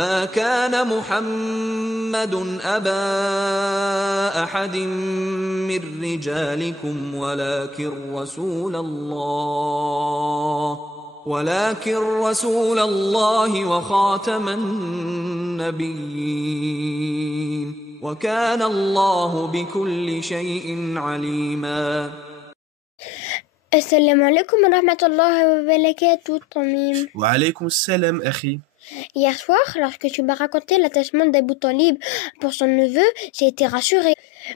ما كان محمد أبا أحد من رجالكم ولكن رسول الله وخاتم النبيين وكان الله بكل شيء عليما. السلام عليكم ورحمة الله وبركاته Tamim. وعليكم السلام أخي. Hier soir, lorsque tu m'as raconté l'attachement d'Abu Talib pour son neveu, j'ai été rassurée.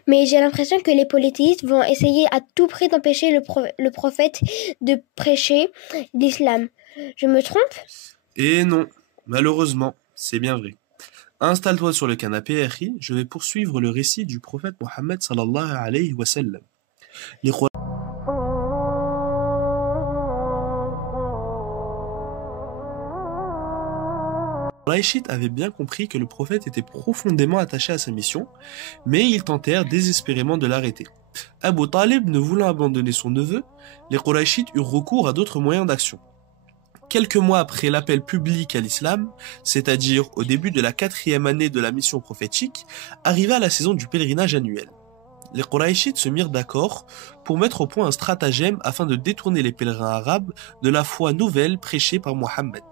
Mais j'ai l'impression que les polythéistes vont essayer à tout prix d'empêcher le prophète de prêcher l'islam. Je me trompe? Et non, malheureusement, c'est bien vrai. Installe-toi sur le canapé, Akhi, je vais poursuivre le récit du prophète Mohammed sallallahu alayhi wa sallam. Les Qurayshites avaient bien compris que le prophète était profondément attaché à sa mission, mais ils tentèrent désespérément de l'arrêter. Abu Talib ne voulant abandonner son neveu, les Qurayshites eurent recours à d'autres moyens d'action. Quelques mois après l'appel public à l'islam, c'est-à-dire au début de la 4e année de la mission prophétique, arriva la saison du pèlerinage annuel. Les Qurayshites se mirent d'accord pour mettre au point un stratagème afin de détourner les pèlerins arabes de la foi nouvelle prêchée par Mohammed.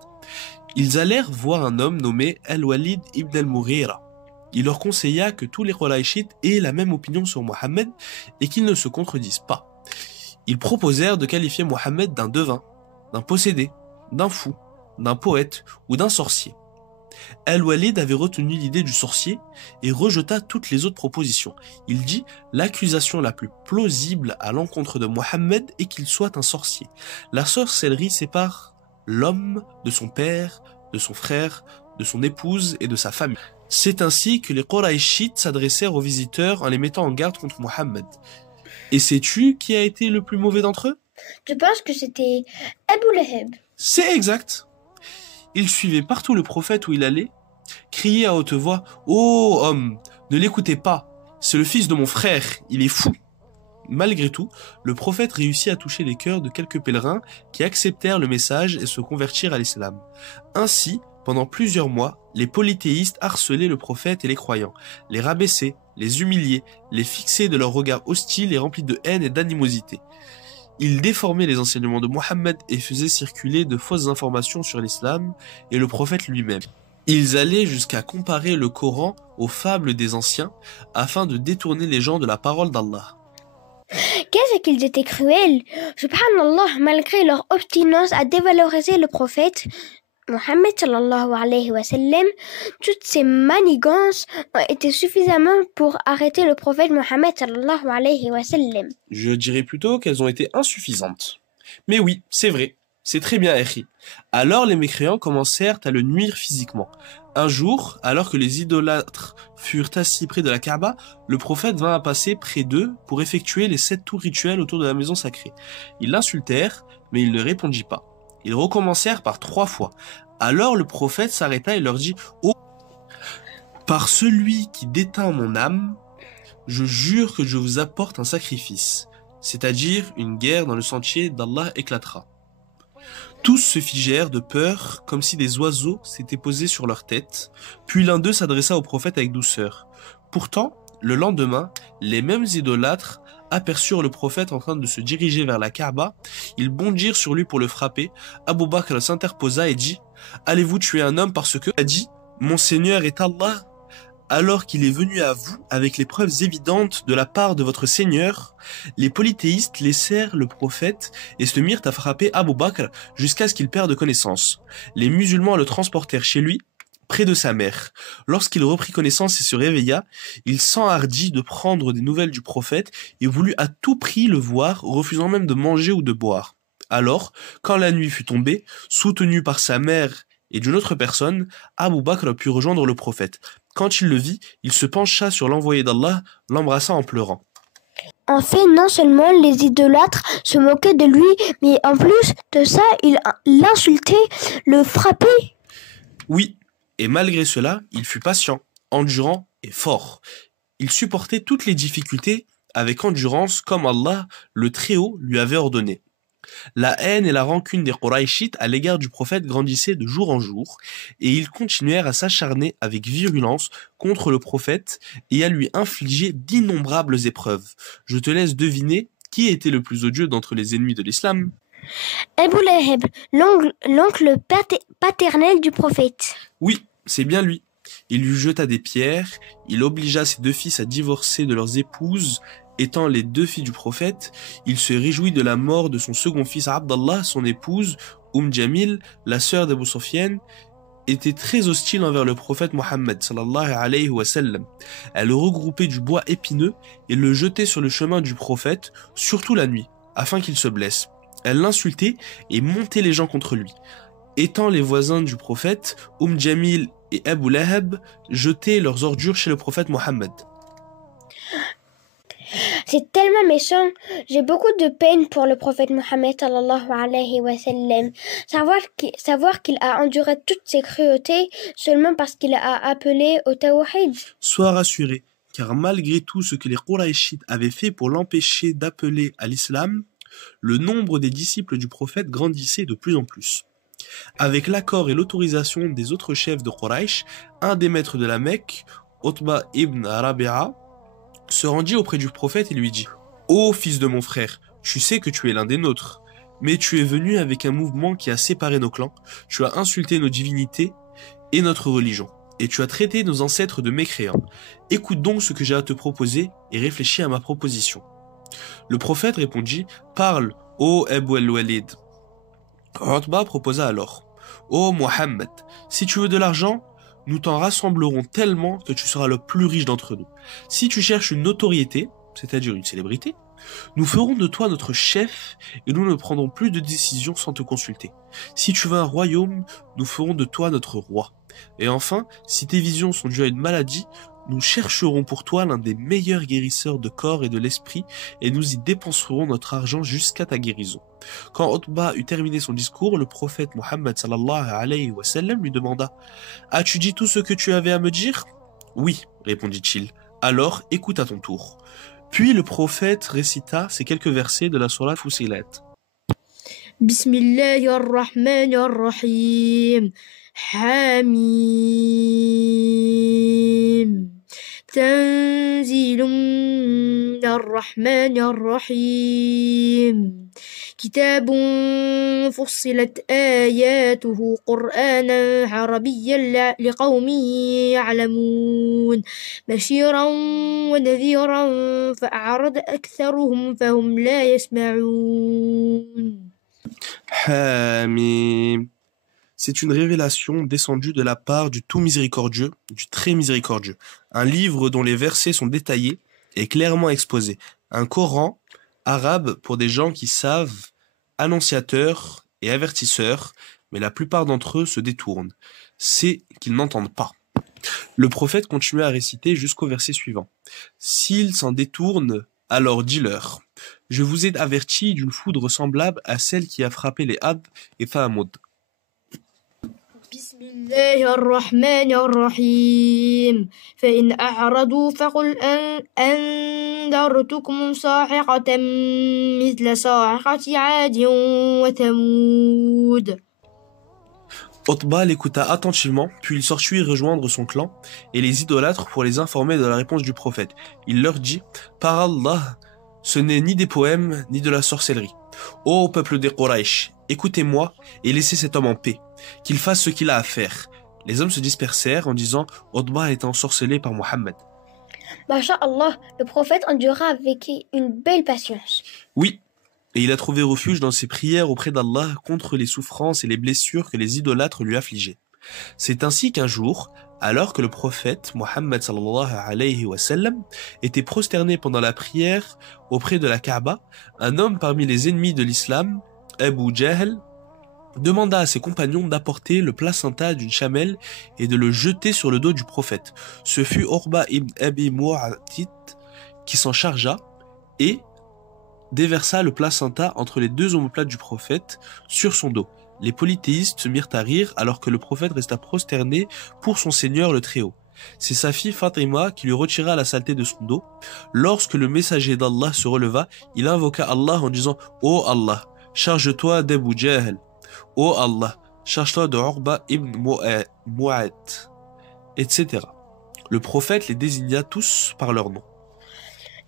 Ils allèrent voir un homme nommé Al-Walid ibn al-Mughira. Il leur conseilla que tous les Qurayshites aient la même opinion sur Mohammed et qu'ils ne se contredisent pas. Ils proposèrent de qualifier Mohammed d'un devin, d'un possédé, d'un fou, d'un poète ou d'un sorcier. Al-Walid avait retenu l'idée du sorcier et rejeta toutes les autres propositions. Il dit « L'accusation la plus plausible à l'encontre de Mohammed est qu'il soit un sorcier. La sorcellerie sépare l'homme de son père, de son frère, de son épouse et de sa famille. » C'est ainsi que les Qurayshites s'adressèrent aux visiteurs en les mettant en garde contre Mohammed. Et sais-tu qui a été le plus mauvais d'entre eux? Je pense que c'était Abu Lahab. C'est exact. Il suivait partout le prophète où il allait, criait à haute voix « Ô homme, ne l'écoutez pas, c'est le fils de mon frère, il est fou !» Malgré tout, le prophète réussit à toucher les cœurs de quelques pèlerins qui acceptèrent le message et se convertirent à l'islam. Ainsi, pendant plusieurs mois, les polythéistes harcelaient le prophète et les croyants, les rabaissaient, les humiliaient, les fixaient de leurs regards hostiles et remplis de haine et d'animosité. Ils déformaient les enseignements de Mohammed et faisaient circuler de fausses informations sur l'islam et le prophète lui-même. Ils allaient jusqu'à comparer le Coran aux fables des anciens afin de détourner les gens de la parole d'Allah. Qu'est-ce qu'ils étaient cruels! Subhanallah, malgré leur obstinance à dévaloriser le prophète Mohammed sallallahu alayhi wa sallam, toutes ces manigances ont été suffisamment pour arrêter le prophète Mohammed sallallahu alayhi wa sallam. Je dirais plutôt qu'elles ont été insuffisantes. Mais oui, c'est vrai, c'est très bien écrit. Alors les mécréants commencèrent à le nuire physiquement. Un jour, alors que les idolâtres furent assis près de la Kaaba, le prophète vint à passer près d'eux pour effectuer les 7 tours rituels autour de la maison sacrée. Ils l'insultèrent, mais il ne répondit pas. Ils recommencèrent par 3 fois. Alors le prophète s'arrêta et leur dit « Oh, par celui qui déteint mon âme, je jure que je vous apporte un sacrifice, c'est-à-dire une guerre dans le sentier d'Allah éclatera. » Tous se figèrent de peur, comme si des oiseaux s'étaient posés sur leur tête, puis l'un d'eux s'adressa au prophète avec douceur. Pourtant, le lendemain, les mêmes idolâtres aperçurent le prophète en train de se diriger vers la Kaaba. Ils bondirent sur lui pour le frapper. Abu Bakr s'interposa et dit « Allez-vous tuer un homme parce que, a dit, mon Seigneur est Allah ?» Alors qu'il est venu à vous avec les preuves évidentes de la part de votre Seigneur, les polythéistes laissèrent le prophète et se mirent à frapper Abu Bakr jusqu'à ce qu'il perde connaissance. Les musulmans le transportèrent chez lui, près de sa mère. Lorsqu'il reprit connaissance et se réveilla, il s'enhardit de prendre des nouvelles du prophète et voulut à tout prix le voir, refusant même de manger ou de boire. Alors, quand la nuit fut tombée, soutenu par sa mère et d'une autre personne, Abu Bakr put rejoindre le prophète. Quand il le vit, il se pencha sur l'envoyé d'Allah, l'embrassa en pleurant. En fait, non seulement les idolâtres se moquaient de lui, mais en plus de ça, ils l'insultaient, le frappaient. Oui, et malgré cela, il fut patient, endurant et fort. Il supportait toutes les difficultés avec endurance comme Allah, le Très-Haut, lui avait ordonné. La haine et la rancune des Qurayshites à l'égard du prophète grandissaient de jour en jour, et ils continuèrent à s'acharner avec virulence contre le prophète et à lui infliger d'innombrables épreuves. Je te laisse deviner qui était le plus odieux d'entre les ennemis de l'islam. Abu Lahab, l'oncle paternel du prophète. Oui, c'est bien lui. Il lui jeta des pierres, il obligea ses deux fils à divorcer de leurs épouses, étant les deux filles du prophète. Il se réjouit de la mort de son second fils Abdallah, son épouse, Jamil, la sœur d'Abu Sufyan, était très hostile envers le prophète Mohammed sallallahu alayhi wa sallam. Elle regroupait du bois épineux et le jetait sur le chemin du prophète, surtout la nuit, afin qu'il se blesse. Elle l'insultait et montait les gens contre lui. Étant les voisins du prophète, Jamil et Abu Lahab jetaient leurs ordures chez le prophète Mohammed. C'est tellement méchant. J'ai beaucoup de peine pour le prophète Mohammed sallallahu alayhi wa sallam. Savoir qu'il a enduré toutes ces cruautés seulement parce qu'il a appelé au tawhid. Sois rassuré, car malgré tout ce que les Qurayshites avaient fait pour l'empêcher d'appeler à l'islam, le nombre des disciples du prophète grandissait de plus en plus. Avec l'accord et l'autorisation des autres chefs de Quraysh, un des maîtres de la Mecque, Utba ibn Rabi'a, se rendit auprès du prophète et lui dit « Ô fils de mon frère, tu sais que tu es l'un des nôtres, mais tu es venu avec un mouvement qui a séparé nos clans, tu as insulté nos divinités et notre religion, et tu as traité nos ancêtres de mécréants. Écoute donc ce que j'ai à te proposer et réfléchis à ma proposition. » Le prophète répondit « Parle, ô Abu al-Walid. » Utba proposa alors « Ô Mohammed, si tu veux de l'argent, nous t'en rassemblerons tellement que tu seras le plus riche d'entre nous. Si tu cherches une notoriété, c'est-à-dire une célébrité, nous ferons de toi notre chef et nous ne prendrons plus de décisions sans te consulter. Si tu veux un royaume, nous ferons de toi notre roi. Et enfin, si tes visions sont dues à une maladie, nous chercherons pour toi l'un des meilleurs guérisseurs de corps et de l'esprit et nous y dépenserons notre argent jusqu'à ta guérison. » Quand Utba eut terminé son discours, le prophète Mohammed sallallahu alayhi wa sallam lui demanda « As-tu dit tout ce que tu avais à me dire ?»« Oui, répondit-il. Alors, écoute à ton tour. » Puis le prophète récita ces quelques versets de la sourate Fussilat. Bismillahirrahmanirrahim. Hamim. تنزيل من الرحمن الرحيم كتاب فصلت آياته قرآنا عربيا لقوم يعلمون بشيرا ونذيرا فأعرض أكثرهم فهم لا يسمعون. Hamim. C'est une révélation descendue de la part du tout miséricordieux, du très miséricordieux. Un livre dont les versets sont détaillés et clairement exposés. Un Coran arabe pour des gens qui savent, annonciateurs et avertisseurs, mais la plupart d'entre eux se détournent. C'est qu'ils n'entendent pas. Le prophète continua à réciter jusqu'au verset suivant. S'ils s'en détournent, alors dis-leur, je vous ai averti d'une foudre semblable à celle qui a frappé les Ad et Thamud. بسم الله الرحمن الرحيم فإن أعرضوا فقل أنذرتكم صاعقة مثل صاعقة عاد وثمود. Utba l'écouta attentivement, puis il sortit rejoindre son clan et les idolâtres pour les informer de la réponse du prophète. Il leur dit « Par Allah, ce n'est ni des poèmes, ni de la sorcellerie. Ô peuple des Quraysh, écoutez-moi et laissez cet homme en paix, qu'il fasse ce qu'il a à faire. » Les hommes se dispersèrent en disant « Utba est ensorcelé par Mohammed. » Masha'Allah, le prophète endura avec une belle patience. Oui, et il a trouvé refuge dans ses prières auprès d'Allah contre les souffrances et les blessures que les idolâtres lui affligeaient. C'est ainsi qu'un jour, alors que le prophète Mohammed sallallahu alayhi wa sallam était prosterné pendant la prière auprès de la Kaaba, un homme parmi les ennemis de l'islam, Abu Jahl, demanda à ses compagnons d'apporter le placenta d'une chamelle et de le jeter sur le dos du prophète. Ce fut Urba ibn Abi Mu'ayt qui s'en chargea et déversa le placenta entre les deux omoplates du prophète sur son dos. Les polythéistes se mirent à rire alors que le prophète resta prosterné pour son Seigneur le Très-Haut. C'est sa fille Fatima qui lui retira la saleté de son dos. Lorsque le messager d'Allah se releva, il invoqua Allah en disant « Ô Allah, charge-toi d'Abu Jahl. Ô Allah, charge-toi de Urba ibn Mu'ad, etc. Le prophète les désigna tous par leur nom.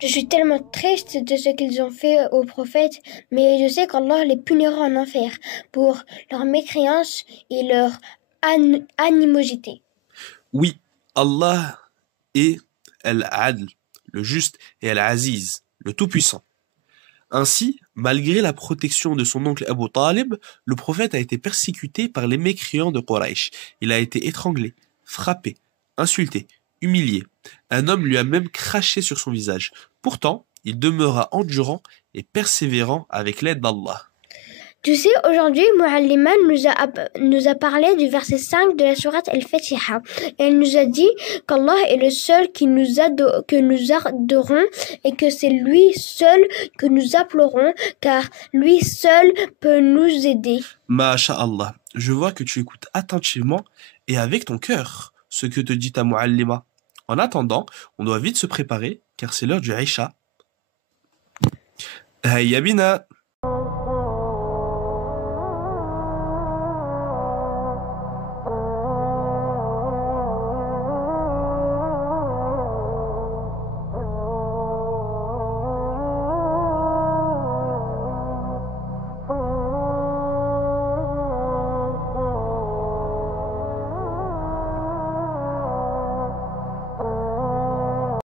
Je suis tellement triste de ce qu'ils ont fait au prophète, mais je sais qu'Allah les punira en enfer pour leur mécréance et leur animosité. Oui, Allah est Al-Adl, le juste, et Al-Aziz, le tout-puissant. Ainsi, malgré la protection de son oncle Abu Talib, le prophète a été persécuté par les mécréants de Quraysh. Il a été étranglé, frappé, insulté, humilié. Un homme lui a même craché sur son visage. Pourtant, il demeura endurant et persévérant avec l'aide d'Allah. Tu sais, aujourd'hui, Muallima nous a parlé du verset 5 de la sourate Al-Fatiha. Elle nous a dit qu'Allah est le seul que nous adorons et que c'est lui seul que nous implorons, car lui seul peut nous aider. Masha'Allah, je vois que tu écoutes attentivement et avec ton cœur ce que te dit ta Muallima. En attendant, on doit vite se préparer car c'est l'heure du Aïcha. Hayya bina.